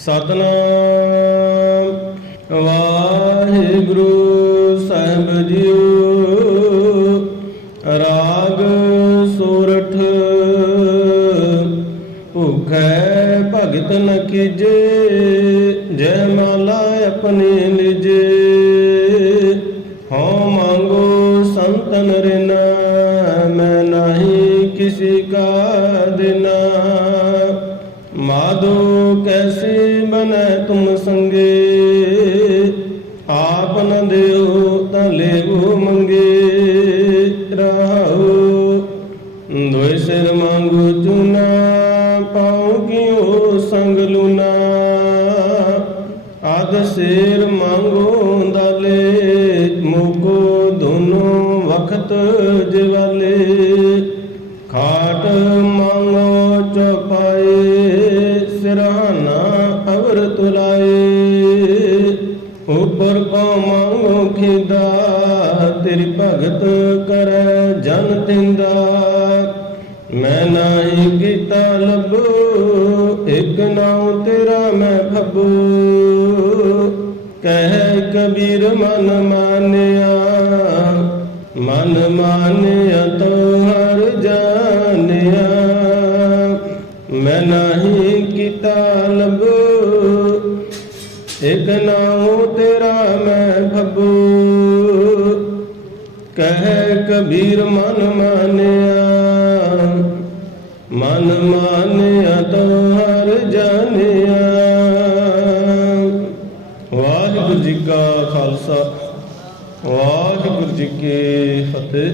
ਸਤਨਾਮ। ਵਾਹਿਗੁਰੂ ਸਾਹਿਬ JIO ਰਾਗ ਸੋਰਠ। ਭੁਖੈ ਭਗਤ ਨ ਕੀਜੇ। ਜੈ ਮਾਲਾ ਆਪਣੀ ਨਿਜੇ। ਹਉ ਮੰਗੋ ਸੰਤਨ ਰਿਨਾ। ਮੈਂ ਨਹੀਂ ਕਿਸੇ ਕਾ ਦਿਨਾ। ਮਾਧੋ ਕੈਸੀ ਬਨੈ ਤੁਮ ਸੰਗੇ? ਆਪ ਨ ਦਿਓ ਤਾਂ ਲੇਗੋ ਮੰਗੇ। ਰਹਾਉ ਦੋਇ ਸਿਰ ਮੰਗੂ ਚੁਨਾ, ਪਾਉ ਕਿਉ ਸੰਗ ਲੂਨਾ? ਆਦ ਸਿਰ ਮੰਗੋ ਦਲੇ, ਮੁਕੋ ਦੋਨੋਂ ਵਖਤ ਜਿਵਾਲੇ। ਖਾਟ ਮੰਗੋ ਤੁਲਾਏ ਉਪਰ ਕੋ ਮੰਗੋ ਤੇਰੀ ਭਗਤ ਕਰੈ ਜਨ ਤਿੰਦਾ। ਮੈਂ ਨਾਹੀ ਕੀਤਾ ਲੱਭੋ, ਇਕ ਨਾਉ ਤੇਰਾ ਮੈਂ ਫਬੂ ਕਹਿ ਕਬੀਰ ਮਨ ਮਾਨਿਆ ਮਨ ਮਾਨਿਆ ਨਹੀਂ ਕੀਤਾ ਲਬ। ਇਕ ਨਾਉ ਤੇਰਾ ਮੈਂ ਭਬੂ ਕਹਿ ਕਬੀਰ ਮਨ ਮਾਨਿਆ। ਮਨ ਮਾਨਿਆ ਤੋ ਹਰ ਜਾਣਿਆ। ਵਾਹਿਗੁਰੂ ਜੀ ਕਾ ਖਾਲਸਾ। ਵਾਹਿਗੁਰੂ ਜੀ ਕੀ ਫਤਿਹ।